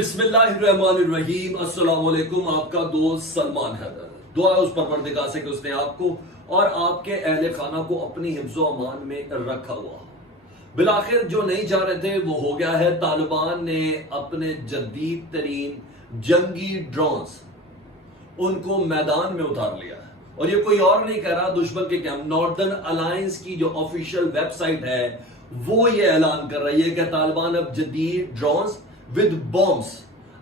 बिस्मिल्लाहिर्रहमानिर्रहीम। अस्सलाम वालेकुम। आपका दोस्त सलमान हैदर। दुआ है उस परवरदिगार से कि उसने आपको और आपके अहले खाना को अपनी हिफ्ज़ो अमान में रखा हुआ। बिलाखिर जो नहीं चाह रहे थे वो हो गया है। तालिबान ने अपने जदीद तरीन जंगी ड्रोन्स उनको मैदान में उतार लिया है। और ये कोई और नहीं कह रहा, दुश्मन के कैंप नॉर्दर्न अलायंस की जो ऑफिशियल वेबसाइट है वो ये ऐलान कर रही है कि तालिबान अब जदीद ड्रोन्स विद बॉम्ब्स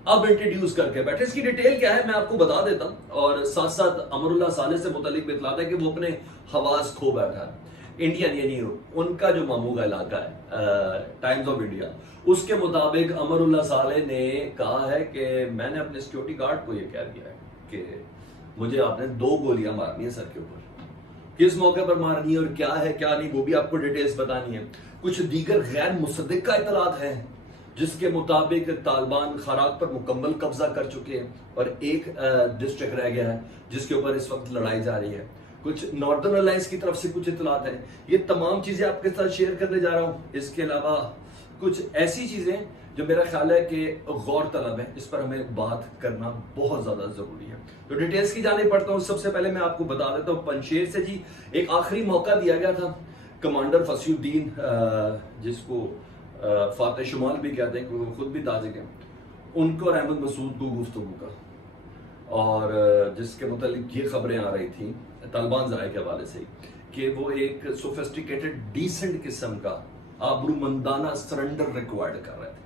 अब इंट्रोड्यूस करके बैठे। इसकी डिटेल क्या है मैं आपको बता देता हूं, और साथ साथ अमरुल्लाह साले से मुतालिक भी इतलात है कि वो अपने हवास खो बैठा है। इंडियन यानी उनका जो मामू का इलाका है टाइम्स ऑफ इंडिया, उसके मुताबिक अमरुल्लाह साले ने कहा है कि मैंने अपने सिक्योरिटी गार्ड को ये कह दिया है कि मुझे आपने 2 गोलियां मारनी है सर के ऊपर। किस मौके पर मारनी है और क्या है क्या नहीं वो भी आपको डिटेल्स बतानी है। कुछ दीगर गैर मुसद्दिक का इतलात है जिसके मुताबिक तालिबान खराक पर मुकम्मल कब्जा कर चुके हैं और एक डिस्ट्रिक्ट रह गया है जिसके ऊपर इस वक्त लड़ाई जा रही है। कुछ नॉर्दर्न अलायंस की तरफ से कुछ इतलात हैं। ये तमाम चीजें आपके साथ शेयर करने जा रहा हूं। इसके अलावा कुछ ऐसी चीजें जो मेरा ख्याल है कि गौर तलब है, इस पर हमें बात करना बहुत ज्यादा जरूरी है। तो डिटेल्स की जाने पड़ता हूँ। सबसे पहले मैं आपको बता देता हूँ, पंजशेर से जी एक आखिरी मौका दिया गया था कमांडर फसीउद्दीन, जिसको फातह शुमाल भी कहते हैं क्योंकि खुद भी ताजिक हैं, उनको और अहमद मसूद को गुफ्तगू का, और जिसके मुतालिक ये खबरें आ रही थी तालिबान ज़राए के हवाले से कि वो एक सोफिस्टिकेटेड डिसेंट किस्म का आबरूमंदाना सरेंडर रिक्वायर्ड कर रहे थे,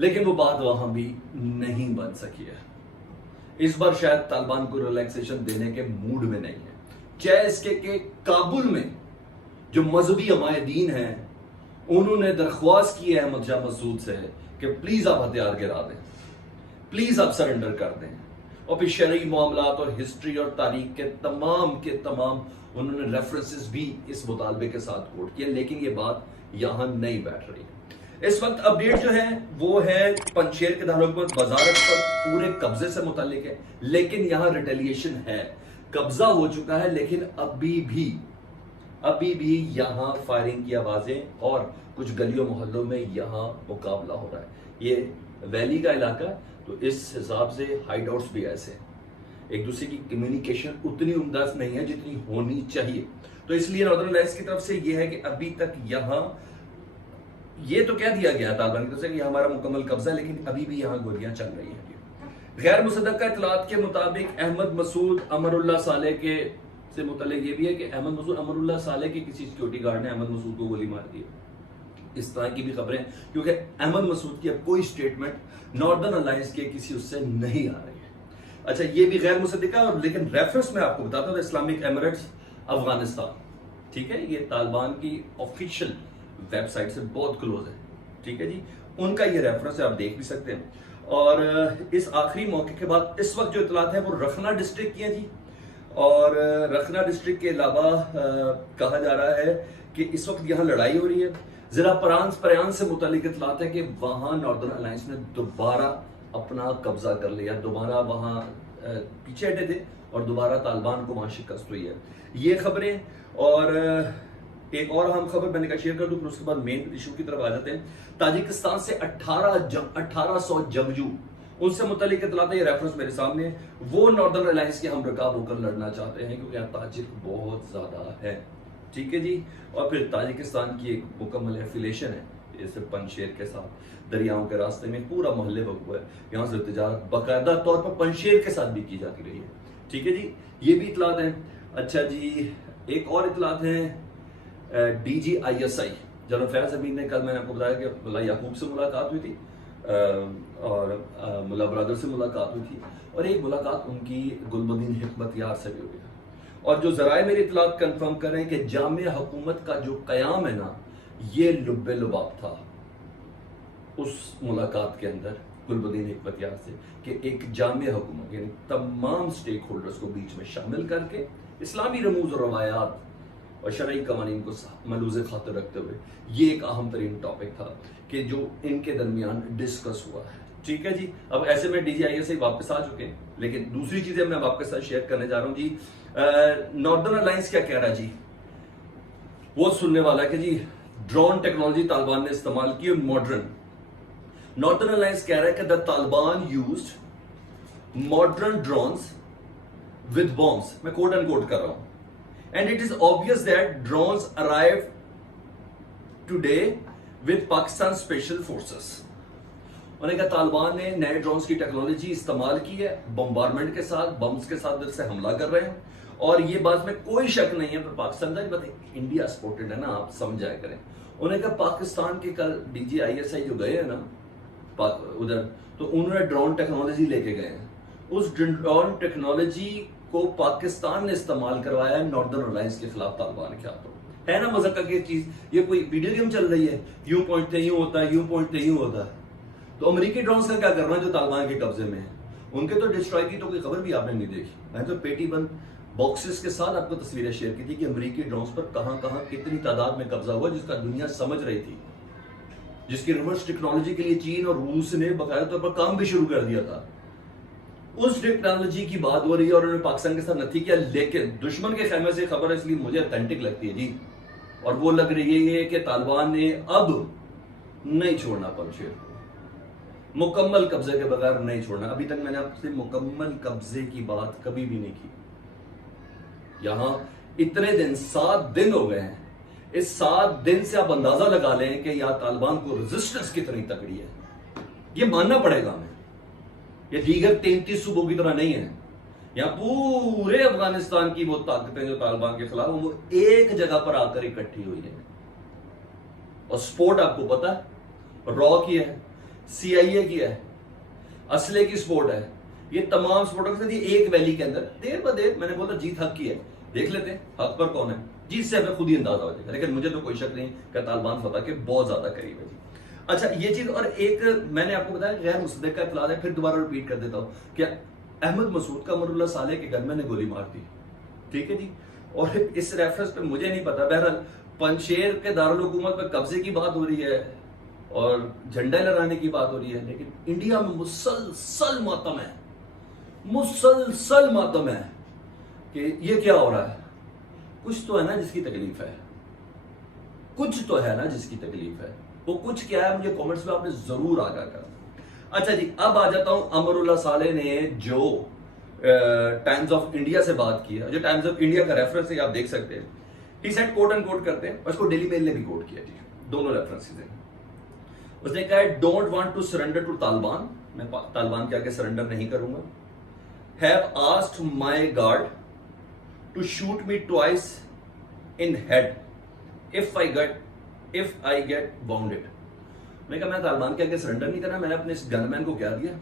लेकिन वो बात वहां भी नहीं बन सकी है। इस बार शायद तालिबान को रिलैक्सेशन देने के मूड में नहीं है, चाहे इसके कि काबुल में जो मजहबी अमायदीन हैं उन्होंने दरख्वास्त की है अहमद शाह मसूद से कि प्लीज आप हथियार गिरा दें, प्लीज आप सरेंडर कर दें। और फिर शरई मामलात और हिस्ट्री और तारीख के तमाम उन्होंने रेफरेंसेस भी इस मुतालबे के साथ कोट किए, लेकिन ये बात यहां नहीं बैठ रही है। इस वक्त अपडेट जो है वो है पंजशेर के दारुल वजारत पर पूरे कब्जे से मुतालिक है, लेकिन यहां रिटेलिएशन है। कब्जा हो चुका है लेकिन अभी भी यहाँ फायरिंग की आवाजें और कुछ गलियों मोहल्लों में यहाँ मुकाबला हो रहा है। ये वैली का इलाका है तो इस हिसाब से हाइड आउट्स भी ऐसे हैं, एक दूसरे की कम्युनिकेशन उतनी उम्दा नहीं है जितनी होनी चाहिए। तो इसलिए नॉर्दर्न अलायंस की तरफ से ये है कि अभी तक यहाँ ये तो कह दिया गया तालिबान की तरफ से कि हमारा मुकम्मल कब्जा, लेकिन अभी भी यहाँ गोलियां चल रही हैं। गैर मुसद्दक़ इतलात के मुताबिक अहमद मसूद अमरुल्लाह साले के से मुतल्लिक ये भी है कि अहमद मसूद अमरुल्लाह साले के किसी सिक्योरिटी गार्ड ने अहमद मसूद को गोली मार दी। इस तरह की भी खबरें, क्योंकि अहमद मसूद की अब कोई स्टेटमेंट नॉर्दर्न अलायंस के किसी उससे नहीं आ रही है। अच्छा, ये भी गैर मुसद्दिका, और लेकिन रेफरेंस में आपको बताता हूं इस्लामिक एमिरेट्स अफगानिस्तान, ठीक है, ये तालिबान की ऑफिशियल वेबसाइट से बहुत क्लोज है, ठीक है जी, उनका ये रेफरेंस है, आप देख भी सकते हैं। और इस आखिरी मौके के बाद इस वक्त जो इतलात है वो रखना डिस्ट्रिक्ट की है जी, और रखना डिस्ट्रिक्ट के अलावा कहा जा रहा है कि इस वक्त यहाँ लड़ाई हो रही है। जिला परान से मुतालिक इतलात है कि वहां नॉर्दर्न अलायंस ने दोबारा अपना कब्जा कर लिया, दोबारा वहां पीछे हटे थे और दोबारा तालिबान को वहां शिकस्त हुई है। ये खबरें, और एक और अहम खबर मैंने कहा शेयर कर दूं, फिर उसके बाद मेन इशू की तरफ आ जाते हैं। ताजिकिस्तान से 1800 जंगजू, उनसे मुतालिक इतलात, ये रेफरेंस मेरे सामने है, वो नॉर्दर्न अलायंस के हम रकाब होकर लड़ना चाहते हैं क्योंकि यहाँ ताजिक बहुत ज्यादा है, ठीक है जी। और फिर ताजिकिस्तान की एक मुकम्मल एफिलेशन है जैसे पंजशेर के साथ, दरियाओं के रास्ते में पूरा मोहल्ले बगू है, यहाँ से तिजारत बाकायदा तौर पर पंजशेर के साथ भी की जाती रही है, ठीक है जी, ये भी इतलात है। अच्छा जी, एक और इतलात है DGISI जनरल फैज अमीन ने, कल मैंने आपको बताया कि मुल्ला याकूब से मुलाकात हुई थी और मुल्ला ब्रदर से मुलाकात हुई थी, और एक मुलाकात उनकी गुलबदीन हिकमत यार से भी हुई है। और जो जराए मेरी इतलात कंफर्म कर रहे हैं कि जामिया हुकूमत का जो कयाम है ना, ये लुब्बे लुबाब था उस मुलाकात के अंदर गुलबदीन हिकमत यार से, कि एक जामिया हुकूमत यानी तमाम स्टेक होल्डर्स को बीच में शामिल करके इस्लामी रमूज और रवायात और शरई कवानीन को मलूज़े खातिर रखते हुए ये एक अहम तरीन टॉपिक था कि जो इनके दरमियान डिस्कस हुआ है, ठीक है जी। अब ऐसे में DGISI वापस आ चुके हैं, लेकिन दूसरी चीजें मैं आपके साथ शेयर करने जा रहा हूं जी। नॉर्दर्न अलायंस क्या कह रहा है जी, वो सुनने वाला है कि जी ड्रोन टेक्नोलॉजी तालिबान ने इस्तेमाल की, मॉडर्न नॉर्दर्न अलायंस कह रहा है कि the Taliban used modern drones with bombs, मैं कोट एंड कोट कर रहा हूं, and it is obvious that drones arrive today with Pakistan special forces. उन्होंने कहा तालिबान ने नए ड्रोन्स की टेक्नोलॉजी इस्तेमाल की है, बम्बारमेंट के साथ, बम्स के साथ दिल से हमला कर रहे हैं, और ये बात में कोई शक नहीं है। पर पाकिस्तान का बात इंडिया सपोर्टेड है ना, आप समझाया करें। उन्होंने कहा पाकिस्तान के कल DGISI जो गए हैं ना उधर, तो उन्होंने ड्रोन टेक्नोलॉजी लेके गए हैं। उस ड्रोन टेक्नोलॉजी को पाकिस्तान ने इस्तेमाल करवाया है नॉर्दर्न अलायंस के खिलाफ तालिबान के हाथों। है ना मजाक की चीज, ये कोई वीडियो गेम चल रही है, यूं पहुंचते यूं होता है, यूं पहुंचते यूं होता है। तो अमेरिकी ड्रोन्स का क्या करना जो तालिबान के कब्जे में है, उनके तो डिस्ट्रॉय की तो कोई खबर भी आपने नहीं देखी। मैंने तो पेटी बंद बॉक्सेस के साथ आपको तस्वीरें शेयर की थी कि अमेरिकी ड्रोन्स पर कहां कहां कितनी तादाद में कब्जा हुआ, जिसका दुनिया समझ रही थी, जिसकी रिवर्स टेक्नोलॉजी के लिए चीन और रूस ने बकायदा तौर पर काम भी शुरू कर दिया था। उस टेक्नोलॉजी की बात हो रही है और उन्होंने पाकिस्तान के साथ नहीं किया, लेकिन दुश्मन के खेमे से खबर है, इसलिए मुझे ऑथेंटिक लगती है जी। और वो लग रही है कि तालिबान ने अब नहीं छोड़ना पंजशेर को, मुकम्मल कब्जे के बगैर नहीं छोड़ना। अभी तक मैंने आपसे मुकम्मल कब्जे की बात कभी भी नहीं की। यहां इतने दिन 7 दिन हो गए हैं, इस 7 दिन से आप अंदाजा लगा लें कि या तालिबान को रेजिस्टेंस कितनी तगड़ी है, ये मानना पड़ेगा हमें। ये दीगर 33 सूबों की तरह नहीं है। यहां पूरे अफगानिस्तान की वो ताकतें जो तालिबान के खिलाफ वो एक जगह पर आकर इकट्ठी हुई है। और स्पोर्ट आपको पता है, रॉ की है, CIA की है, असले की स्पोर्ट है, ये तमाम स्पोर्टों के साथ ये एक वैली के अंदर देर ब देर, मैंने बोला जीत हक की है। देख लेते हैं हक पर कौन है, जीत से हमें खुद ही अंदाजा हो जाएगा। लेकिन मुझे तो कोई शक नहीं कि तालिबान फतह के बहुत ज्यादा करीब है जी। अच्छा ये चीज, और एक मैंने आपको बताया गैर मुसद्दक का इत्तला है, फिर दोबारा रिपीट कर देता हूं कि अहमद मसूद का अमरुल्लाह सालेह के गनमैन ने गोली मार दी, ठीक है जी। और इस रेफरेंस पे मुझे नहीं पता, बहरहाल पंजशेर के दारुल हुकूमत पे कब्जे की बात हो रही है और झंडा लहराने की बात हो रही है, लेकिन इंडिया में मुसलसल मातम है, मुसलसल मातम है कि ये क्या हो रहा है। कुछ तो है ना जिसकी तकलीफ है, कुछ तो है ना जिसकी तकलीफ है, वो कुछ क्या है मुझे कमेंट्स में आपने जरूर आगाह करना। अच्छा जी, अब आ जाता हूं अमरुल्लाह सालेह ने जो टाइम्स ऑफ इंडिया से बात की है, जो टाइम्स ऑफ इंडिया का रेफरेंस है आप देख सकते हैं, he said quote and quote करते हैं, उसको डेली मेल ने भी कोट किया जी, दोनों रेफरेंसेस हैं। उसने कहा don't want to surrender to Taliban, मैं तालिबान के आगे सरेंडर नहीं करूंगा। Have asked my guard to shoot me twice in head if I get bounded. मैंने कहा मैं तालिबान के आगे सरेंडर नहीं करना। मैंने अपने इस गनमैन को क्या दिया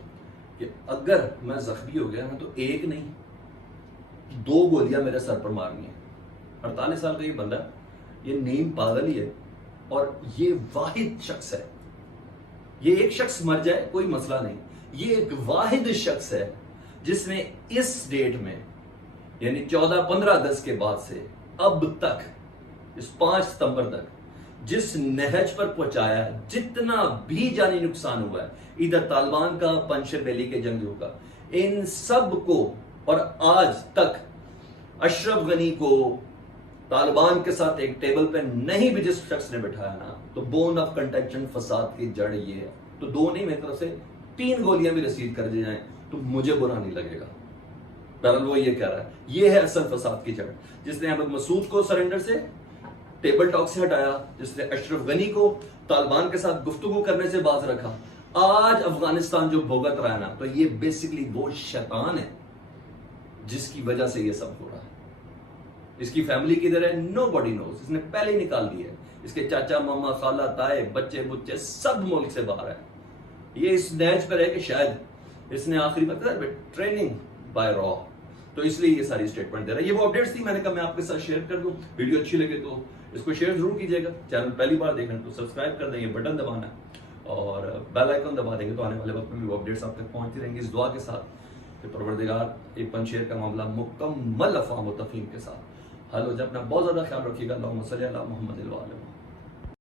कि अगर मैं जख्मी हो गया ना तो एक नहीं 2 गोलियां मेरे सर पर मारनी है। 48 साल का ये बंदा, ये नीम पागल ही है, और ये वाहिद शख्स है, ये एक शख्स मर जाए कोई मसला नहीं, ये एक वाहिद शख्स है जिसने इस डेट में यानी 14-15 अगस्त के बाद से अब तक इस 5 सितंबर तक जिस नहज पर पहुंचाया, जितना भी जानी नुकसान हुआ है इधर तालिबान का, पंजशेर वैली के जंगजों का, इन सब को, और आज तक अशरफ गनी को तालिबान के साथ एक टेबल पे नहीं भी जिस शख्स ने बिठाया ना, तो बोन ऑफ कंटेंशन फसाद की जड़ ये है। तो 2 नहीं, मेरी तरफ से 3 गोलियां भी रसीद कर दी जाएं तो मुझे बुरा नहीं लगेगा। बहरहाल वो ये कह रहा है, ये है असल फसाद की जड़, जिसने अहमद मसूद को सरेंडर से, टेबल टॉक से हटाया, जिसने अशरफ गनी को तालिबान के साथ गुफ्तगू करने से बाज रखा। आज अफगानिस्तान जो भुगत रहा है ना, तो ये बेसिकली वो शैतान है जिसकी वजह से ये सब हो रहा है। इसकी फैमिली किधर है नोबडी नोज, इसने पहले ही निकाल दी है। इसके चाचा मामा खाला ताए बच्चे बुच्चे सब मुल्क से बाहर है। ये इस नहज पर है कि शायद इसने आखिरी पता है ट्रेनिंग बाय रॉ, तो इसलिए ये सारी स्टेटमेंट दे रहा है। ये वो अपडेट्स थी, मैंने कहा मैं आपके साथ शेयर कर दूं। वीडियो अच्छी लगे तो इसको शेयर जरूर कीजिएगा। चैनल पहली बार देख रहे हैं तो सब्सक्राइब कर देंगे, बटन दबाना और बेल आइकन दबा देंगे तो आने वाले वक्त में भी वो अपडेट्स आप तक पहुंचती रहेंगी। इस दुआ के साथ कि परवरदिगार एक पंजशेर का मामला मुकम्मल अफवाह व तफहीम के साथ हल हो जाए। अपना बहुत ज्यादा ख्याल रखिएगा। अल्लाहुम्मा सल्ली अला मुहम्मद व आले मुहम्मद।